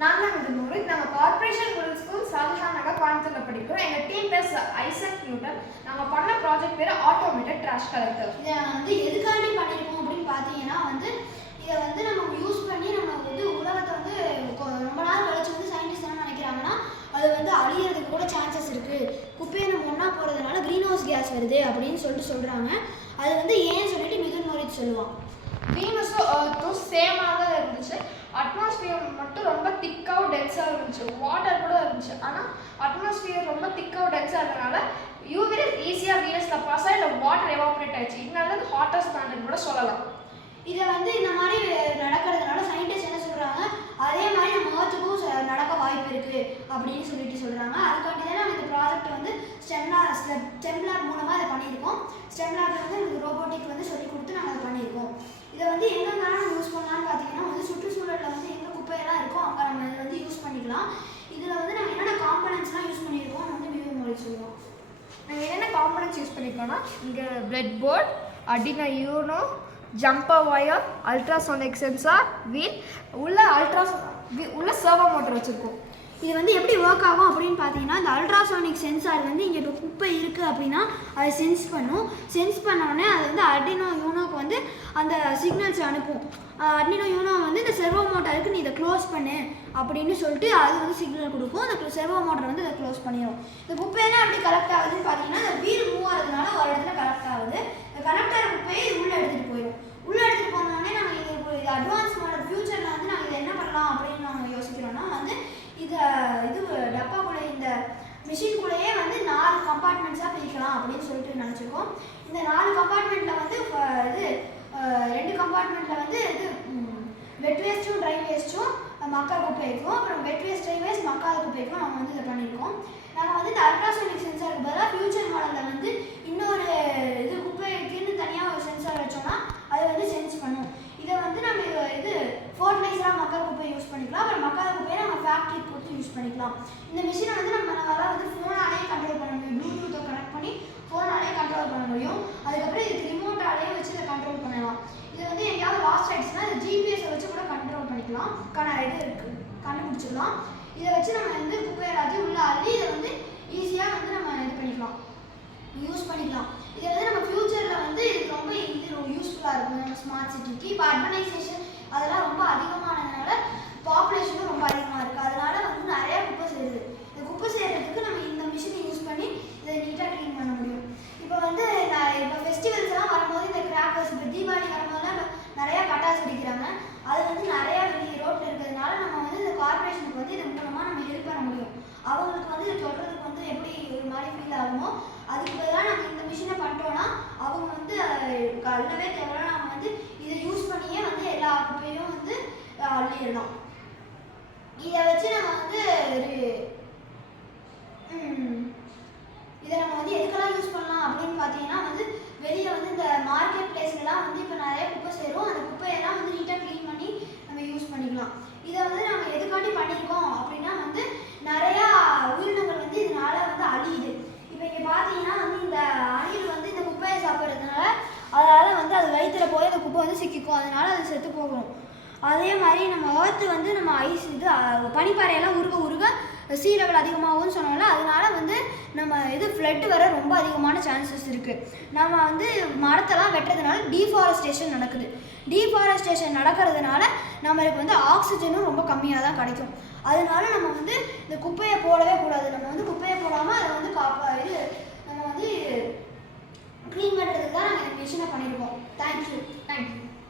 நான் தான் இது நூறு. நாங்கள் கார்பரேஷன் மிடில் ஸ்கூல் ஷாஜஹான் நகர் கோயம்புத்தூர்ல படிக்கிறோம். எங்கள் டீம் பேர் ஐசக் நியூட்டன். நாங்கள் பண்ண ப்ராஜெக்ட் பேர் ஆட்டோமேட்டட் ட்ராஷ் கலெக்டர். இதை வந்து எதுக்காண்டி பண்ணியிருக்கோம் அப்படின்னு பார்த்தீங்கன்னா இதை நம்ம யூஸ் பண்ணி நம்ம உலகத்தை ரொம்ப நாள் கழிச்சு சயின்டிஸ்ட் என்ன நினைக்கிறாங்கன்னா அது அழியறதுக்கு கூட சான்சஸ் இருக்குது. குப்பையை நம்ம ஒன்றா போகிறதுனால க்ரீன் ஹவுஸ் கேஸ் வருது அப்படின்னு சொல்கிறாங்க. அது ஏன்னு சொல்லிட்டு மிதுன் மோரித் சொல்லுவான். வீனஸும் எர்த்தும் சேமாக தான் இருந்துச்சு. அட்மாஸ்பியர் மட்டும் ரொம்ப திக்காகவும் டென்ஸாக இருந்துச்சு. வாட்டர் கூட இருந்துச்சு. ஆனால் அட்மாஸ்பியர் ரொம்ப திக்காகவும் டென்ஸாக இருந்ததுனால யூவி ரேஸ் ஈஸியாக வீனஸில் பாஸ் ஆகி இல்லை வாட்டர் எவாப்ரேட் ஆயிடுச்சு. இதனால அது ஹாட்டஸ்ட் பிளானட் கூட சொல்லலாம். இதை இந்த மாதிரி நடக்கிறதுனால சயின்டிஸ்ட் என்ன சொல்கிறாங்க, அதே மாதிரி நம்ம ஏர்த்துக்கும் நடக்க வாய்ப்பு இருக்குது அப்படின்னு சொல்கிறாங்க. அதுக்காண்டி தான் நம்ம இந்த ப்ராஜெக்ட் ஸ்டெம் லேப் மூலமாக இதை பண்ணியிருக்கோம். ஸ்டெம் லேப் எனக்கு ரோபோட்டிக் சொல்லி கொடுத்து நாங்கள் அதை பண்ணியிருக்கோம். இதை எங்கெங்கெல்லாம் யூஸ் பண்ணலான்னு பார்த்தீங்கன்னா சுற்றுச்சூழலில் எங்கே குப்பையெல்லாம் இருக்கோ அங்கே நம்ம இதை யூஸ் பண்ணிக்கலாம். இதில் நாங்கள் என்னென்ன காம்பனன்ட்ஸ்லாம் யூஸ் பண்ணியிருக்கோம் மிதுன் மோரித் சொல்லுவோம். நாங்கள் என்னென்ன காம்பனன்ட்ஸ் யூஸ் பண்ணியிருக்கோம்னா இங்கே breadboard, Arduino Uno, jumper wire, ultrasonic sensor, wheel, உள்ள சர்வோ மோட்டர் வச்சுருக்கோம். இது எப்படி ஒர்க் ஆகும் அப்படின்னு பார்த்தீங்கன்னா இந்த அல்ட்ராசோனிக் சென்சார் இங்கே இப்போ குப்பை இருக்குது அப்படின்னா அதை சென்ஸ் பண்ணும். சென்ஸ் பண்ணோடனே அது அர்டினோ யூனோக்கு அந்த சிக்னல்ஸ் அனுப்பும். அர்டினோ யூனோ இந்த செர்வோ மோட்டருக்கு நீ இதை க்ளோஸ் பண்ணு அப்படின்னு சொல்லிட்டு அது சிக்னல் கொடுக்கும். அந்த செர்வோ மோட்டர் இதை க்ளோஸ் பண்ணிடும். இந்த குப்பையெல்லாம் எப்படி கலெக்ட் ஆகுதுன்னு பார்த்தீங்கன்னா இந்த வீல் மூவ் ஆகிறதுனால ஒரு இடத்துல கலெக்ட் ஆகுது. இந்த கலெக்ட் ஆகிற குப்பையை இது உள்ளே எடுத்துகிட்டு போயிடும். உள்ளே எடுத்துகிட்டு போனோடனே நாங்கள் இது அட்வான்ஸ் மாடல் ஃபியூச்சரில் நாங்கள் இதை என்ன பண்ணலாம் அப்படின்னு நாங்கள் யோசிக்கிறோன்னா இது டப்பாக்குள்ளே இந்த மிஷின்குள்ளேயே 4 கம்பார்ட்மெண்ட்ஸாக பிரிக்கலாம் அப்படின்னு சொல்லிட்டு நினச்சிருக்கோம். இந்த 4 கம்பார்ட்மெண்ட்டில் 2 கம்பார்ட்மெண்ட்டில் வெட் வேஸ்ட்டும் ட்ரை வேஸ்ட்டும் மக்கள் குப்பை இருக்கும். அப்புறம் வெட் வேஸ்ட் ட்ரை வேஸ்ட் மக்காத குப்பை இருக்கும். நம்ம இதை பண்ணியிருக்கோம். நாங்கள் இந்த அல்ட்ராசோனிக் சென்சாருக்கு பதிலாக ஃபியூச்சர் மாடலில் இன்னொரு குப்பைக்குன்னு தனியாக ஒரு சென்சார் வச்சோம்னா அதை சென்ஸ் பண்ணும். இதை நம்ம ஃபர்டிலைசராக மக்கள் குப்பை யூஸ் பண்ணிக்கலாம். அப்புறம் மக்காத குப்பையை நம்ம ஃபேக்ட்ரி கொடுத்து யூஸ் பண்ணிக்கலாம். இந்த மிஷினை நம்மளால் ஃபோனாலே கண்ட்ரோல் பண்ண முடியும். ப்ளூடூத்தை கனெக்ட் பண்ணி ஃபோனாலே கண்ட்ரோல் பண்ண முடியும். அதுக்கப்புறம் இதுக்கு ரிமோட்டாலே வச்சு இதை கண்ட்ரோல் பண்ணலாம். இது எங்கேயாவது லாஸ்ட் ஆகிடுச்சுன்னா இது ஜிபிஎஸை வச்சு கூட கண்ட்ரோல் பண்ணிக்கலாம். கண்டுபிடிச்சிடலாம். இதை வச்சு நம்ம குப்பை எல்லாத்தையும் உள்ள அள்ளி இதை ஈஸியாக நம்ம இது பண்ணிக்கலாம், யூஸ் பண்ணிக்கலாம். இதை நம்ம ஃபியூச்சரில் இது ரொம்ப யூஸ்ஃபுல்லாக இருக்கும் நம்ம ஸ்மார்ட் சிட்டிக்கு. இப்போ அர்பனைசேஷன் அதெல்லாம் ரொம்ப அதிகமானதுனால பாப்புலேஷனும் ரொம்ப அதிகமாக இருக்குது. அதனால நிறையா குப்பை சேருது. இந்த குப்பை சேர்றதுக்கு நம்ம இந்த மிஷினை யூஸ் பண்ணி இதை நீட்டாக க்ளீன் பண்ண முடியும். இப்போ ஃபெஸ்டிவல்ஸ் எல்லாம் வரும்போது இந்த கிராக்கர்ஸ், இப்போ தீபாவளி வரும்போதுலாம் நிறையா பட்டாசு வெடிக்கிறாங்க. அது நிறையா வெளியே ரோட்டில் இருக்கிறதுனால நம்ம இந்த கார்பரேஷனுக்கு இது மூலமாக நம்ம ஹெல்ப் பண்ண முடியும். அவங்களுக்கு இதை சொல்கிறதுக்கு எப்படி ஒரு மாதிரி ஃபீல் ஆகுமோ அதுக்கு பதிலாக நம்ம இந்த மிஷினை பண்ணிட்டோம்னா அவங்க கல்லவே தேவை. நம்ம இதை யூஸ் பண்ணியே எல்லா குப்பையும் அள்ளிடலாம். இதை வச்சு நம்ம இதை நம்ம எதுக்கெல்லாம் யூஸ் பண்ணலாம் அப்படின்னு பார்த்தீங்கன்னா வெளியே இந்த மார்க்கெட் பிளேஸ்லாம் இப்போ நிறைய குப்பை சேரும். அந்த குப்பையெல்லாம் நீட்டாக க்ளீன் பண்ணி நம்ம யூஸ் பண்ணிக்கலாம். இதை நம்ம எதுக்காண்டி பண்ணியிருக்கோம் அப்படின்னா நிறையா உயிரினங்கள் இதனால அழியுது. இப்போ இங்கே பார்த்தீங்கன்னா இந்த அணில் இந்த குப்பையை சாப்பிட்றதுனால அதனால் அது வயிற்றுல போய் அந்த குப்பை சிக்கிக்கும். அதனால அது செத்து போகும். அதே மாதிரி நம்ம ஏர்த்து நம்ம ஐஸ் பனிப்பாறையெல்லாம் உருக சீ லெவல் அதிகமாகும்னு சொன்னோம்ல, அதனால நம்ம ஃப்ளட் வர ரொம்ப அதிகமான சான்சஸ் இருக்குது. நம்ம மரத்தெல்லாம் வெட்டுறதுனால டீஃபாரஸ்டேஷன் நடக்குது. டீஃபாரஸ்டேஷன் நடக்கிறதுனால நம்மளுக்கு ஆக்சிஜனும் ரொம்ப கம்மியாக தான் கிடைக்கும். அதனால நம்ம இந்த குப்பையை போடவே கூடாது. நம்ம குப்பையை போடாமல் அதை நம்ம க்ளீன் பண்ணுறதுக்கு தான் நாங்கள் இந்த மிஷினை பண்ணியிருக்கோம். தேங்க்யூ.